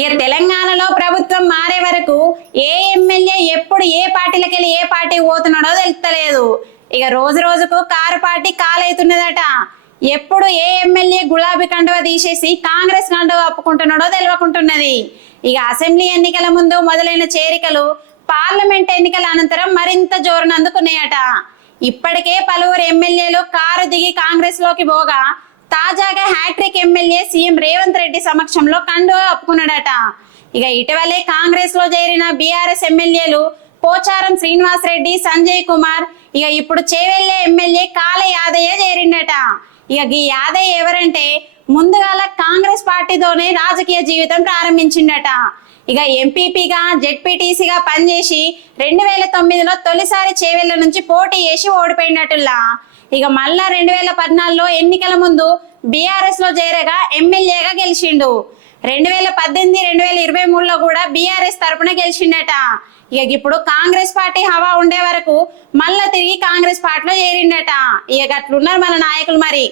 ఇక తెలంగాణలో ప్రభుత్వం మారే వరకు ఏ ఎమ్మెల్యే ఎప్పుడు ఏ పార్టీలకు వెళ్ళి ఏ పార్టీ పోతున్నాడో తెలుస్తలేదు. ఇక రోజు రోజుకు కారు పార్టీ కాలవుతున్నదట. ఎప్పుడు ఏ ఎమ్మెల్యే గులాబీ కండువ తీసేసి కాంగ్రెస్ కండువ అప్పుకుంటున్నాడో తెలియకుంటున్నది. ఇక అసెంబ్లీ ఎన్నికల ముందు మొదలైన చేరికలు పార్లమెంట్ ఎన్నికల అనంతరం మరింత జోరును అందుకున్నాయట. ఇప్పటికే పలువురు ఎమ్మెల్యేలు కారు దిగి కాంగ్రెస్ లోకి పోగా తాజాగా hat trick MLA CM Revanth Reddy సమక్షంలో కండువా అప్పుకున్నాడట. ఇక ఇటీవలే కాంగ్రెస్ లో చేరిన బీఆర్ఎస్ ఎమ్మెల్యేలు పోచారం శ్రీనివాస్ రెడ్డి, సంజయ్ కుమార్, ఇక ఇప్పుడు చేవెళ్ళే ఎమ్మెల్యే కాళ యాదయ్య చేరిండట. ఇక ఈ యాదయ్య ఎవరంటే ముందుగాల కాంగ్రెస్ పార్టీతోనే రాజకీయ జీవితం ప్రారంభించిండట. ఇక ఎంపీపీగా జెడ్పీటీసీగా పనిచేసి 2009లో తొలిసారి చేవెళ్ళ నుంచి పోటీ చేసి ఓడిపోయినట్టులా. ఇక మళ్ళా 2014లో ఎన్నికల ముందు బీఆర్ఎస్ లో చేరగా ఎమ్మెల్యేగా గెలిచిండు. 2018, 2023లో కూడా బీఆర్ఎస్ తరపున గెలిచిండట. ఇక ఇప్పుడు కాంగ్రెస్ పార్టీ హవా ఉండే వరకు మళ్ళా తిరిగి కాంగ్రెస్ పార్టీలో చేరిండట. ఇక అట్లున్నారు మన నాయకులు మరి.